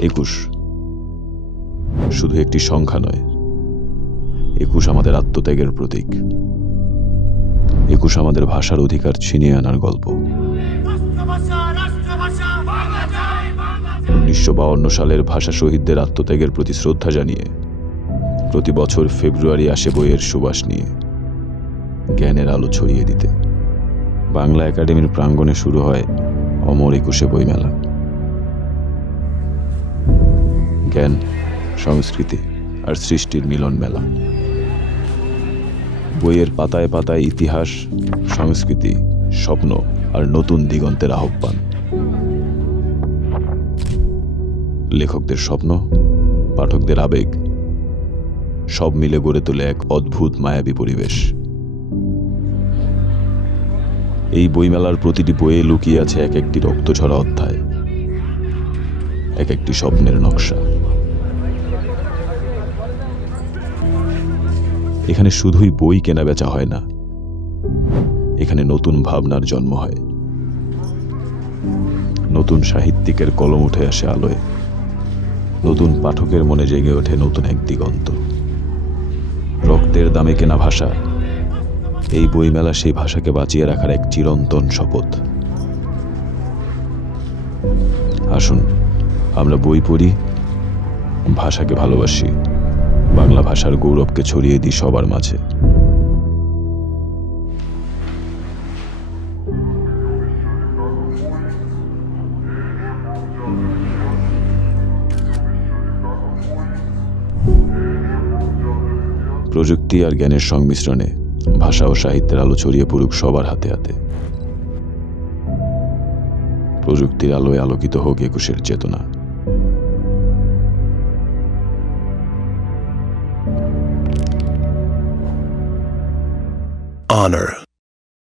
একুশ। শুধু একটি সংখ্যা নয়, একুশ আমাদের আত্মত্যাগের প্রতীক। একুশ আমাদের ভাষার অধিকার ছিনিয়ে আনার গল্প। উনিশশো বাউন্ন সালের ভাষা শহীদদের আত্মত্যাগের প্রতি শ্রদ্ধা জানিয়ে, প্রতি বছর ফেব্রুয়ারি আসে বইয়ের সুবাস নিয়ে, জ্ঞানের আলো ছড়িয়ে দিতে। বাংলা একাডেমির প্রাঙ্গণে শুরু হয় অমর একুশে বইমেলা। জ্ঞান, সংস্কৃতি আর সৃষ্টির মিলন মেলা। বইয়ের পাতায় পাতায় ইতিহাস, সংস্কৃতি, স্বপ্ন আর নতুন দিগন্তের আহ্বান। লেখকদের স্বপ্ন, পাঠকদের আবেগ, সব মিলে গড়ে তোলে এক অদ্ভুত মায়াবী পরিবেশ। এই বইমেলার প্রতিটি বইয়ে লুকিয়ে আছে এক একটি রক্তঝরা অধ্যায়, এক একটি স্বপ্নের নকশা। এখানে শুধুই বই কেনা বেচা হয় না। এখানে নতুন ভাবনার জন্ম হয়। নতুন সাহিত্যিকের কলম উঠে আসে আলোয়। নতুন পাঠকের মনে জেগে ওঠে নতুন এক দিগন্ত। রক্তের দামে কেনা ভাষা। এই বইমেলা সেই ভাষাকে বাঁচিয়ে রাখার এক চিরন্তন শপথ। আসুন, আমরা বই পড়ি, ভাষাকে ভালোবাসি। বাংলা ভাষার গৌরবকে ছড়িয়ে দিই সবার মাঝে। প্রযুক্তি আর জ্ঞানের সংমিশ্রণে ভাষা ও সাহিত্যের আলো ছড়িয়ে পড়ুক সবার হাতে হাতে। প্রযুক্তির আলোয় আলোকিত হোক একুশের চেতনা। Honor